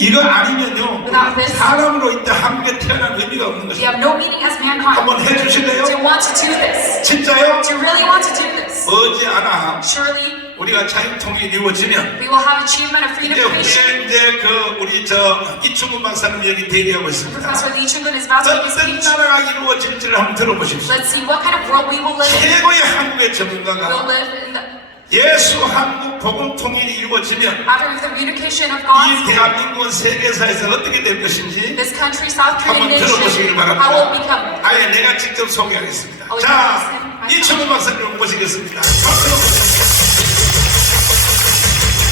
이거 아니면요 Without this, 사람으로 있다 한국에 태어난 의미가 없는 we 것입니다. have no meaning as mankind. 한번 해주실래요? Do you want to do this? 진짜요? Do you really want to do this? 머지않아 Surely 우리가 자유통일이 이루어지면 we will have achievement of freedom 이제 of nation. 후에 이제 그 우리 저 이충근 박사님 여기 대기하고 있습니다. Professor Lee Chung-gun is about to make a 어떤 speech. 나라가 이루어질지를 한번 들어보십시오. Let's see what kind of world we will live in. 최고의 한국의 We'll 전문가가 live in the, 예수 한국 복음 통일이 이루어지면 after the reunification of 이 God's 대한민국은 세계사에서 어떻게 될 것인지 this country, South Korean 한번 들어보시길 nation, how will 바랍니다. it become? 아예 내가 직접 소개하겠습니다. 자, 이충근 박사님을 모시겠습니다. 박수로 모시겠습니다.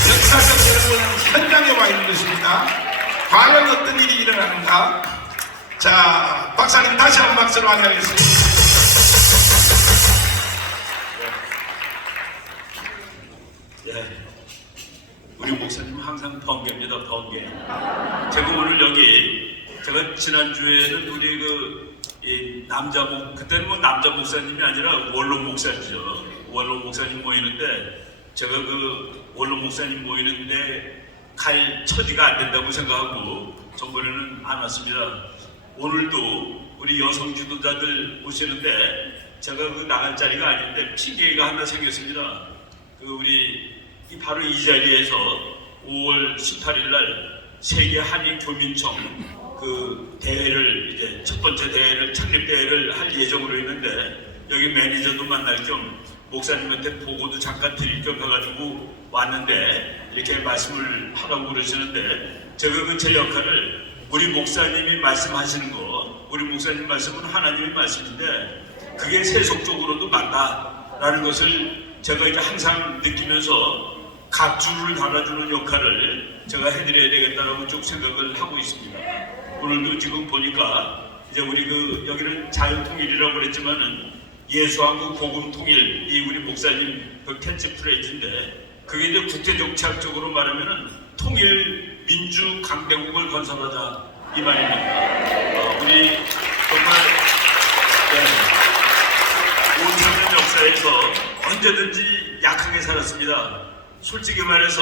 역사적 여러분 현장에 와 있는 것입니다. 과연 어떤 일이 일어나는가? 자, 박사님 다시 한번 박수로 환영하겠습니다. 네. 우리 목사님 항상 번개입니다, 번개. 제가 오늘 여기, 제가 지난주에는 우리 이 그때는 뭐 남자 목사님이 아니라 원로 목사죠. 원로 목사님 모이는데, 제가 원로 목사님 모이는데 갈 처지가 안 된다고 생각하고, 전번에는 안 왔습니다. 오늘도 우리 여성 지도자들 오시는데, 제가 나갈 자리가 아닌데, 핑계가 하나 생겼습니다. 우리 바로 이 자리에서 5월 18일 날 세계 한인 교민청 대회를 이제 첫 번째 대회를 창립 대회를 할 예정으로 있는데 여기 매니저도 만날 겸 목사님한테 보고도 잠깐 드릴 겸 해가지고 왔는데 이렇게 말씀을 하라고 그러시는데 제가 제 역할을 우리 목사님이 말씀하시는 거 우리 목사님 말씀은 하나님의 말씀인데 그게 세속적으로도 맞다라는 것을 제가 이제 항상 느끼면서 갑주를 달아주는 역할을 제가 해드려야 되겠다라고 쭉 생각을 하고 있습니다. 오늘도 지금 보니까 이제 우리 여기는 자유통일이라고 그랬지만은 예수한국 복음통일 이 우리 목사님 캐치프레이즈인데 그게 이제 국제정치학적으로 말하면은 통일 민주 강대국을 건설하자 이 말입니다. 우리 정말 5천년 역사에서 언제든지 약하게 살았습니다. 솔직히 말해서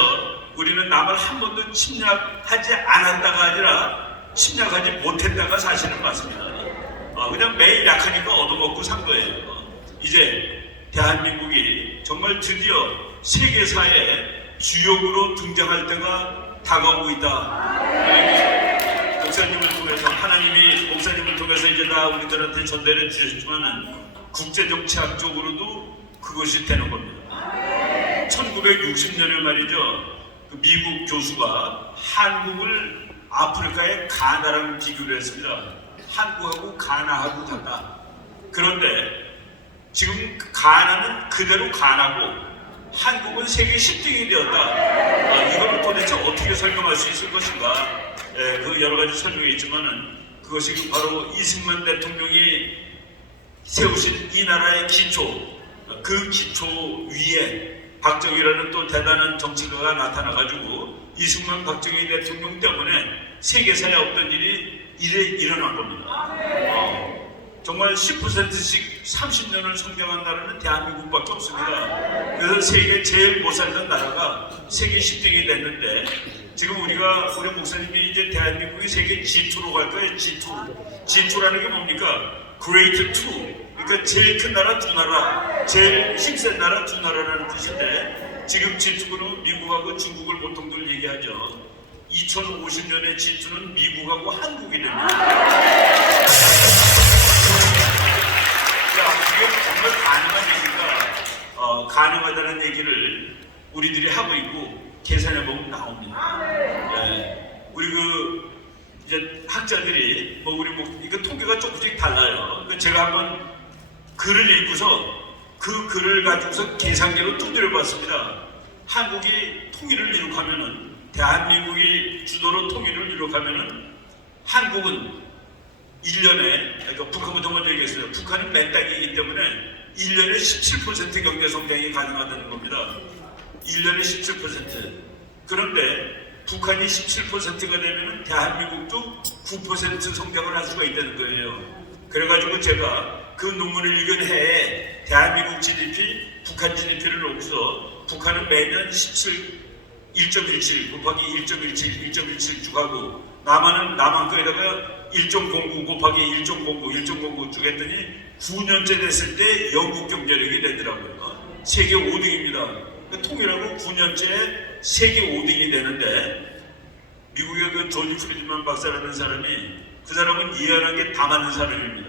우리는 남을 한 번도 침략하지 않았다가 아니라 침략하지 못했다가 사실은 맞습니다. 그냥 매일 약하니까 얻어먹고 산 거예요. 이제 대한민국이 정말 드디어 세계사의 주역으로 등장할 때가 다가오고 있다. 목사님을 통해서 하나님이 목사님을 통해서 이제 다 우리들한테 전달해 주셨지만은 국제정치학적으로도 그것이 되는 겁니다. 1960년에 말이죠. 미국 교수가 한국을 아프리카의 가나랑 비교를 했습니다. 한국하고 가나하고 같다. 그런데 지금 가나는 그대로 가나고 한국은 세계 10등이 되었다. 이걸 도대체 어떻게 설명할 수 있을 것인가? 여러 가지 설명이 있지만은 그것이 바로 이승만 대통령이 세우신 이 나라의 기초, 그 기초 위에 박정희라는 또 대단한 정치가가 나타나가지고 이승만 박정희 대통령 때문에 세계사에 없던 일이 일어난 겁니다. 정말 10%씩 30년을 성장한 나라는 대한민국밖에 없습니다. 그래서 세계 제일 못 살던 나라가 세계 10등이 됐는데 지금 우리 목사님이 이제 대한민국이 세계 G2로 갈 거예요. G2. G2라는 게 뭡니까? Great Two. 그러니까 제일 큰 나라 두 나라, 제일 힘센 나라 두 나라라는 뜻인데 지금 G2는 미국하고 중국을 보통들 얘기하죠. 2050년에 G2는 미국하고 한국이 됩니다. 그게 정말 가능한 얘기가 가능하다는 얘기를 우리들이 하고 있고 계산해보면 나옵니다. 우리 이제 학자들이 이거 통계가 조금씩 달라요. 그러니까 제가 한번 글을 읽고서 그 글을 가지고서 계산기로 두드려봤습니다. 한국이 통일을 이룩하면은 대한민국이 주도로 통일을 이룩하면은 한국은 1년에 그러니까 북한부터 먼저 얘기했어요. 북한은 맨땅이기 때문에 1년에 17% 경제 성장이 가능하다는 겁니다. 1년에 17%. 그런데 북한이 17%가 되면 대한민국도 9% 성장을 할 수가 있다는 거예요. 그래가지고 제가 그 논문을 읽은 해에 대한민국 GDP, 북한 GDP를 놓고서 북한은 매년 17, 1.17 곱하기 1.17, 1.17 쭉 하고 남한 거에다가 1.09 곱하기 1.09 쭉 했더니 9년째 됐을 때 영국 경제력이 되더라고요. 세계 5등입니다. 통일하고 9년째 세계 5등이 되는데 미국의 그 조지 프리드만 박사라는 사람이 그 사람은 예언한 게 다 맞는 사람입니다.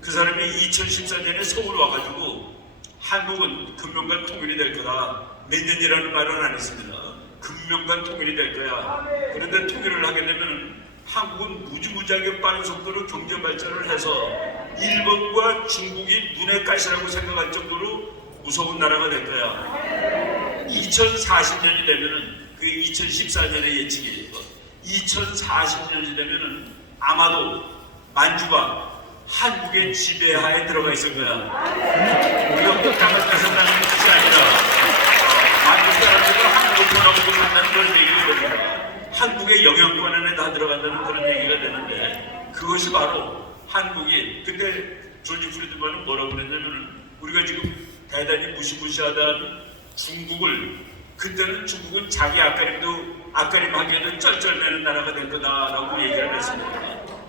그 사람이 2014년에 서울 와가지고 한국은 금명간 통일이 될 거다. 몇 년이라는 말은 안 했습니다. 금명간 통일이 될 거야. 그런데 통일을 하게 되면 한국은 무지무지하게 빠른 속도로 경제 발전을 해서 일본과 중국이 눈에 가시라고 생각할 정도로 무서운 나라가 될 거야. 2040년이 되면은 그게 2014년의 예측이에요. 2040년이 되면은 아마도 만주가 한국의 지배하에 들어가 있을 거야. 우리가 꼭 강력해서 나는 뜻이 아니라 만주 사람들과 한국을 보라고 한다는 그런 얘기가 됩니다. 한국의 영향권 안에 다 들어간다는 그런 얘기가 되는데 그것이 바로 한국이 근데 조지 프리드만은 뭐라고 그랬냐면은 우리가 지금 대단히 무시무시하다는 중국을 그때는 중국은 자기 앞가림하기에는 쩔쩔매는 나라가 될 거다라고 얘기를 했습니다.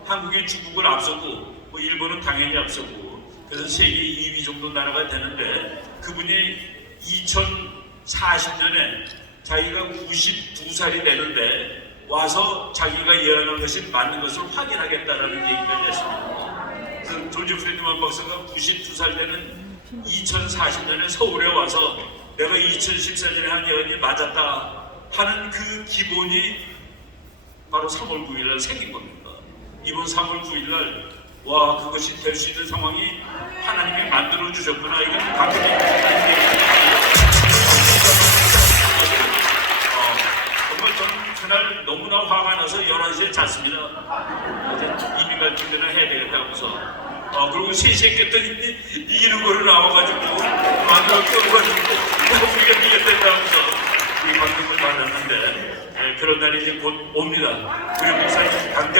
한국이 중국을 앞서고 뭐 일본은 당연히 앞서고 그래서 세계 2위 정도 나라가 되는데 그분이 2040년에 자기가 92살이 되는데 와서 자기가 예언한 것이 맞는 것을 확인하겠다라는 얘기가 됐습니다. 그래서 조지 프리드만 박사가 92살 되는 2040년에 서울에 와서 내가 2014년에 한 예언이 맞았다 하는 그 기본이 바로 3월 9일 날 생긴 겁니다. 이번 3월 9일 날 와 그것이 될 수 있는 상황이 하나님이 만들어 주셨구나. 이건 가끔 정말 저는 그날 너무나 화가 나서 11시에 잤습니다. 이민 갈 준비는 해야 되겠다 하고서 그리고 3시에 깼더니 이기는 거로 나와가지고 만들어 껴가지고 우리가 이겼다 하면서 이 방송을 받았는데 그런 날이 이제 곧 옵니다. 우리 목사님 당장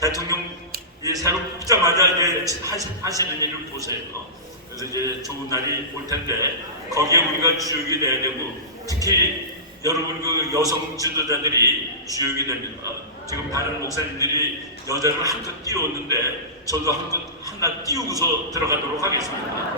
대통령 새로 뽑자마자 이제 하시는 일을 보세요. 그래서 이제 좋은 날이 올 텐데 거기에 우리가 주역이 돼야 되고 특히 여러분 그 여성 지도자들이 주역이 됩니다. 지금 다른 목사님들이 여자를 한껏 띄웠는데 저도 한껏 하나 띄우고서 들어가도록 하겠습니다.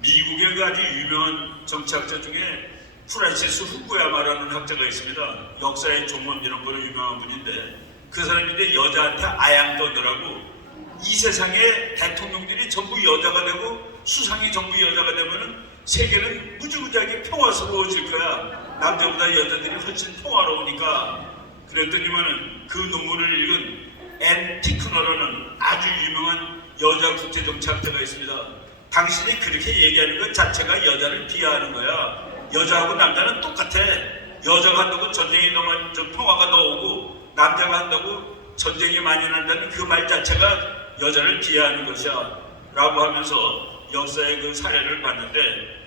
미국의 그 아주 유명한 정치학자 중에 프란시스 후쿠야마라는 학자가 있습니다. 역사의 종론 이런 거로 유명한 분인데 그 사람인데 여자한테 아양떠느라고 이 세상에 대통령들이 전부 여자가 되고 수상이 전부 여자가 되면은 세계는 무지무지하게 평화스러워질 거야. 남자보다 여자들이 훨씬 평화로우니까. 그랬더니만은 그 논문을 읽은 앤 티크너라는 아주 유명한 여자 국제정치학자가 있습니다. 당신이 그렇게 얘기하는 것 자체가 여자를 비하하는 거야. 여자하고 남자는 똑같아. 여자가 한다고 전쟁이 좀 평화가 더 오고 남자가 한다고 전쟁이 많이 난다는 그 말 자체가 여자를 비하하는 것이야 라고 하면서 역사의 그 사례를 봤는데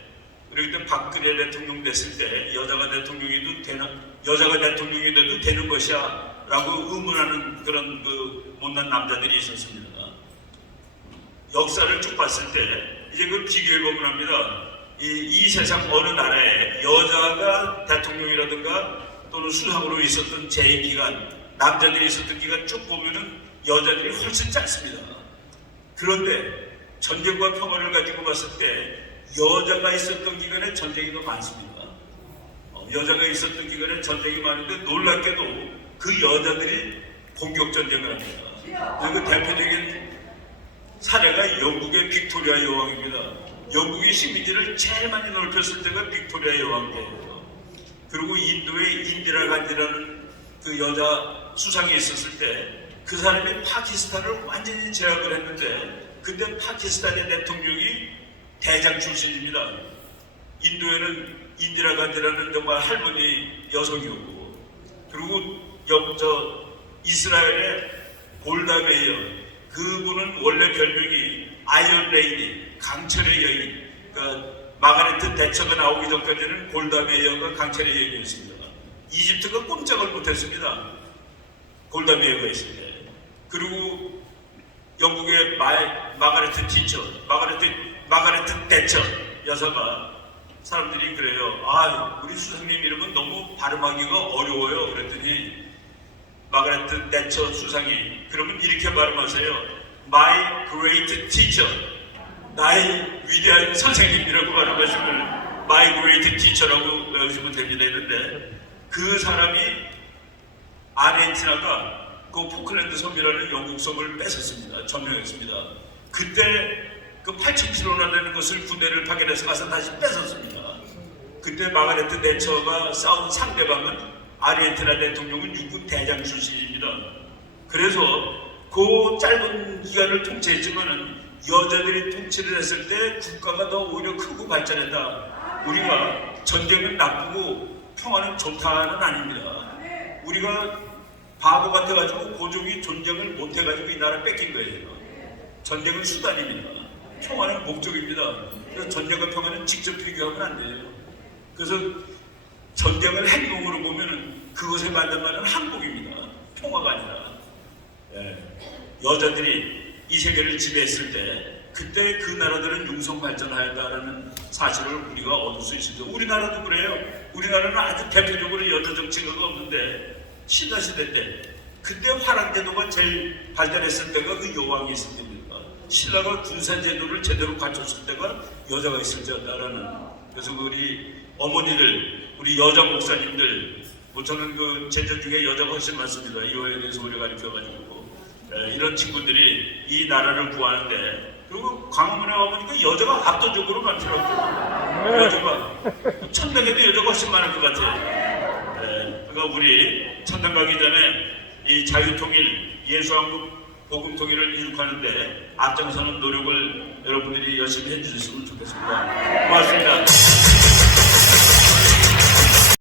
우리 그때 박근혜 대통령 됐을 때 여자가 대통령이 돼도 되는 것이야 라고 의문하는 그런 그 못난 남자들이 있었습니다. 역사를 쭉 봤을 때 이제 그걸 비교해보면 합니다. 이 세상 어느 나라에 여자가 대통령이라든가 또는 수상으로 있었던 재임 기간, 남자들이 있었던 기간 쭉 보면은 여자들이 훨씬 짧습니다. 그런데 전쟁과 평화를 가지고 봤을 때 여자가 있었던 기간에 전쟁이 더 많습니다. 여자가 있었던 기간에 전쟁이 많은데 놀랍게도 그 여자들이 공격 전쟁을 합니다. 그리고 대표적인 사례가 영국의 빅토리아 여왕입니다. 영국의 식민지를 제일 많이 넓혔을 때가 빅토리아 여왕 때예요. 그리고 인도의 인디라 간디라는 그 여자 수상이 있었을 때 그 사람이 파키스탄을 완전히 제압을 했는데 그때 파키스탄의 대통령이 대장 출신입니다. 인도에는 인디라 간디라는 정말 할머니 여성이었고 그리고 이스라엘의 골다 메이어 그분은 원래 별명이 아이언 레이디 강철의 여인 그러니까 마가레트 대처가 나오기 전까지는 골다 메이어가 강철의 여인이었습니다. 이집트가 꼼짝을 못했습니다. 골다 메이어가 있을 때. 그리고 영국의 마가레트 대처 여사가 사람들이 그래요. 아, 우리 수상님 이름은 너무 발음하기가 어려워요. 그랬더니 마가레트 대처 수상이 그러면 이렇게 발음하세요. My great teacher. 나의 위대한 선생님이라고 발음하시면 My great teacher라고 외우시면 됩니다. 했는데 그 사람이 아르헨티나가 그 포클랜드 섬이라는 영국 섬을 뺏었습니다. 점령했습니다. 그때 그 8,000km나 되는 것을 군대를 파견해서 가서 다시 뺏었습니다. 그때 마가레트 대처가 싸운 상대방은 아르헨티나 대통령은 육군 대장 출신입니다. 그래서 그 짧은 기간을 통치했지만은 여자들이 통치를 했을 때 국가가 더 오히려 크고 발전했다. 우리가 전쟁은 나쁘고 평화는 좋다는 아닙니다. 우리가 바보 같아가지고 고종이 전쟁을 못해가지고 이 나라 뺏긴 거예요. 전쟁은 수단입니다. 평화는 목적입니다. 그래서 전쟁과 평화는 직접 비교하면 안 돼요. 그래서 전쟁을 행동으로 보면은 그것에 맞는 말은 항복입니다. 평화가 아니라. 예. 여자들이 이 세계를 지배했을 때 그때 그 나라들은 융성 발전하였다라는 사실을 우리가 얻을 수 있습니다. 우리나라도 그래요. 우리나라는 아주 대표적으로 여자 정치가가 없는데 신라시대 때 그때 화랑제도가 제일 발달했을 때가 그 여왕이 있을 때입니다. 신라가 군사제도를 제대로 갖췄을 때가 여자가 있을 때였다라는. 그래서 우리 어머니들, 우리 여자 목사님들, 뭐 저는 그 제자 중에 여자가 훨씬 많습니다. 이거에 대해서 오래 가르쳐가지고 이런 친구들이 이 나라를 구하는데, 그리고 광화문에 와보니까 여자가 압도적으로 많더라고요. 여자가 천당에도 여자가 훨씬 많을 것 같아요. 그러니까 우리 천당 가기 전에 이 자유통일, 예수한국 복음통일을 이룩하는데 앞장서는 노력을 여러분들이 열심히 해주셨으면 좋겠습니다. 고맙습니다.